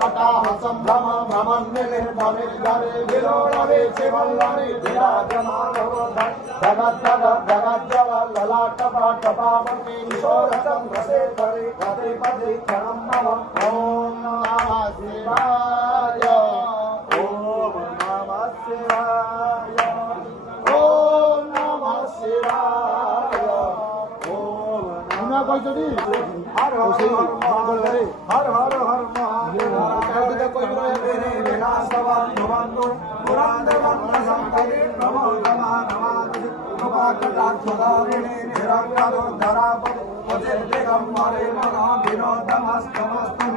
कटाह संभ्रम भ्रमन्निर्भमिर्गरे विलोलवे शिवल्लवे विराजमानो धगद्धगद्धगज्जल ललाटपाटपावती किशोरतं रसे करे गते पदे क्षणं मम ॐ नमः शिवाय ॐ नमः शिवाय ॐ नमः शिवाय ॐ नमः कोई हर हर हर हर हर महादेव कोई विनाशवान भवन्तु पुरन्दरवन्त संतरे नमो नमः नमामि कृपाकटाक्षदारिणे निरङ्गो धरापदे दिगम्बरे मनो विनोदमस्तमस्तु